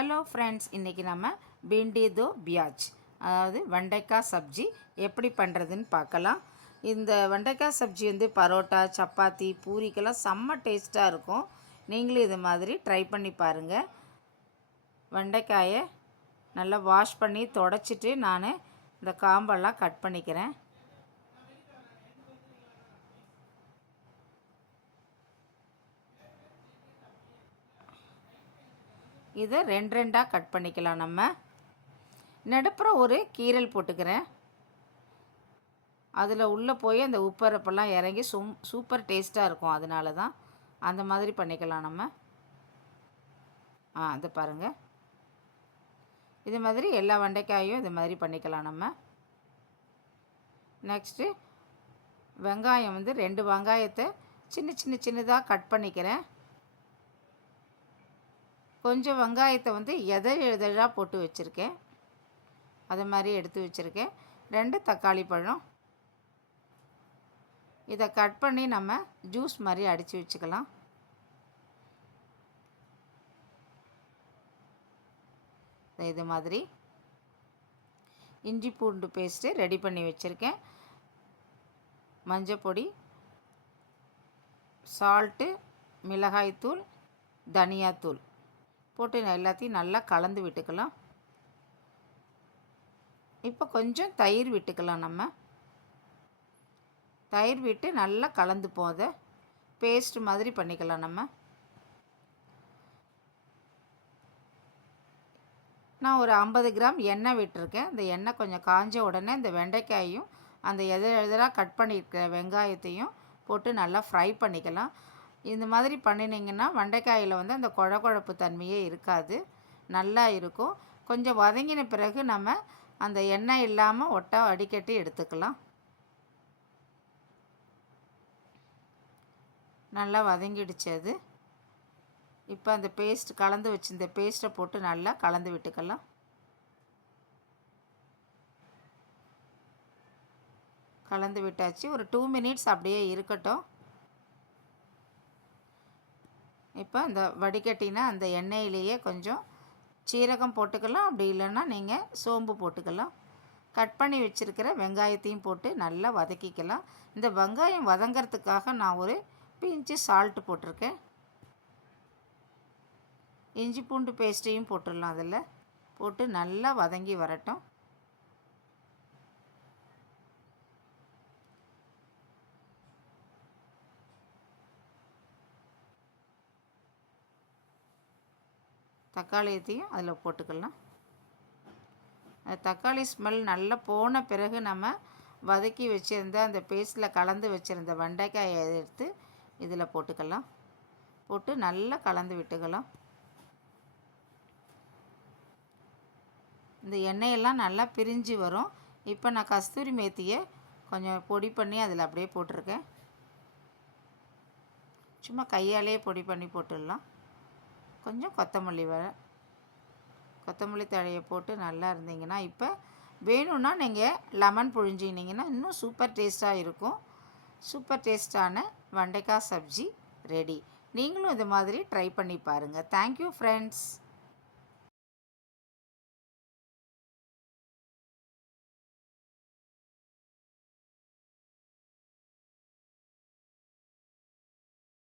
Hello friends, இன்றைக்கி நம்ம பிண்டி தோ பியாஜ் அதாவது வெண்டைக்காய் சப்ஜி எப்படி பண்ணுறதுன்னு பார்க்கலாம். இந்த வெண்டைக்காய் சப்ஜி வந்து பரோட்டா, சப்பாத்தி, பூரிக்கெல்லாம் செம்ம டேஸ்ட்டாக இருக்கும். நீங்களும் இது மாதிரி ட்ரை பண்ணி பாருங்கள். வெண்டைக்காயை நல்லா வாஷ் பண்ணி தொடச்சிட்டு நான் இந்த காம்பெல்லாம் கட் பண்ணிக்கிறேன். இதை ரெண்டு ரெண்டாக கட் பண்ணிக்கலாம். நம்ம நடுப்புற ஒரு கீரல் போட்டுக்கிறேன். அதில் உள்ளே போய் அந்த உப்பரப்பெல்லாம் இறங்கி சூப்பர் டேஸ்ட்டாக இருக்கும். அதனால தான் அந்த மாதிரி பண்ணிக்கலாம் நம்ம. இது பாருங்கள், இது மாதிரி எல்லா வெண்டைக்காயும் இது மாதிரி பண்ணிக்கலாம் நம்ம. நெக்ஸ்ட்டு வெங்காயம் வந்து 2 வெங்காயத்தை சின்னதாக கட் பண்ணிக்கிறேன். கொஞ்சம் வெங்காயத்தை வந்து எதழாக போட்டு வச்சுருக்கேன். அது மாதிரி எடுத்து வச்சுருக்கேன். 2 தக்காளி பழம். இதை கட் பண்ணி நம்ம ஜூஸ் மாதிரி அடித்து வச்சுக்கலாம். இது மாதிரி இஞ்சி பூண்டு பேஸ்ட்டு ரெடி பண்ணி வச்சுருக்கேன். மஞ்சள் பொடி, சால்ட்டு, மிளகாய்த்தூள், தனியாத்தூள் போட்டு எல்லாத்தையும் நல்லா கலந்து விட்டுக்கலாம். இப்போ கொஞ்சம் தயிர் விட்டுக்கலாம். நம்ம தயிர் விட்டு நல்லா கலந்து போத பேஸ்ட் மாதிரி பண்ணிக்கலாம். நம்ம நான் ஒரு 50 கிராம் எண்ணெய் விட்டுருக்கேன். இந்த எண்ணெய் கொஞ்சம் காஞ்ச உடனே இந்த வெண்டைக்காயையும் அந்த எதெல்லாம் கட் பண்ணியிருக்க வெங்காயத்தையும் போட்டு நல்லா ஃப்ரை பண்ணிக்கலாம். இந்த மாதிரி பண்ணினீங்கன்னா வெண்டைக்காயில் வந்து அந்த குழகுழப்பு தன்மையே இருக்காது, நல்லா இருக்கும். கொஞ்சம் வதங்கின பிறகு நம்ம அந்த எண்ணெய் இல்லாமல் வடிகட்டி எடுத்துக்கலாம். நல்லா வதங்கிடுச்சு அது. இப்போ அந்த பேஸ்ட் கலந்து வச்சு இந்த பேஸ்ட்டை போட்டு நல்லா கலந்து விட்டுக்கலாம். கலந்து விட்டாச்சு. ஒரு 2 மினிட்ஸ் அப்படியே இருக்கட்டும். இப்போ அந்த வடிகட்டினா அந்த எண்ணெயிலேயே கொஞ்சம் சீரகம் போட்டுக்கலாம். அப்படி இல்லைன்னா நீங்கள் சோம்பு போட்டுக்கலாம். கட் பண்ணி வச்சுருக்கிற வெங்காயத்தையும் போட்டு நல்லா வதக்கிக்கலாம். இந்த வெங்காயம் வதங்கிறதுக்காக நான் ஒரு பிஞ்சு சால்ட்டு போட்டிருக்கேன். இஞ்சி பூண்டு பேஸ்ட்டையும் போட்டுடலாம். அதில் போட்டு நல்லா வதங்கி வரட்டும். தக்காளியத்தையும் அதில் போட்டுக்கலாம். தக்காளி ஸ்மெல் நல்லா போன பிறகு நம்ம வதக்கி வச்சுருந்த அந்த பேஸ்ட்டில் கலந்து வச்சுருந்த வெண்டைக்காயை எடுத்து இதில் போட்டுக்கலாம். போட்டு நல்லா கலந்து விட்டுக்கலாம். இந்த எண்ணெயெல்லாம் நல்லா பிரிஞ்சு வரும். இப்போ நான் கஸ்தூரி மேத்தியை கொஞ்சம் பொடி பண்ணி அதில் அப்படியே போட்டிருக்கேன். சும்மா கையாலேயே பொடி பண்ணி போட்டுடலாம். கொஞ்சம் கொத்தமல்லி தழையை போட்டு நல்லா இருந்தீங்கன்னா, இப்போ வேணும்னா நீங்கள் லெமன் புழிஞ்சிங்கன்னா இன்னும் சூப்பர் டேஸ்ட்டாக இருக்கும். சூப்பர் டேஸ்ட்டான வெண்டைக்காய் சப்ஜி ரெடி. நீங்களும் இது மாதிரி ட்ரை பண்ணி பாருங்கள். Thank you friends.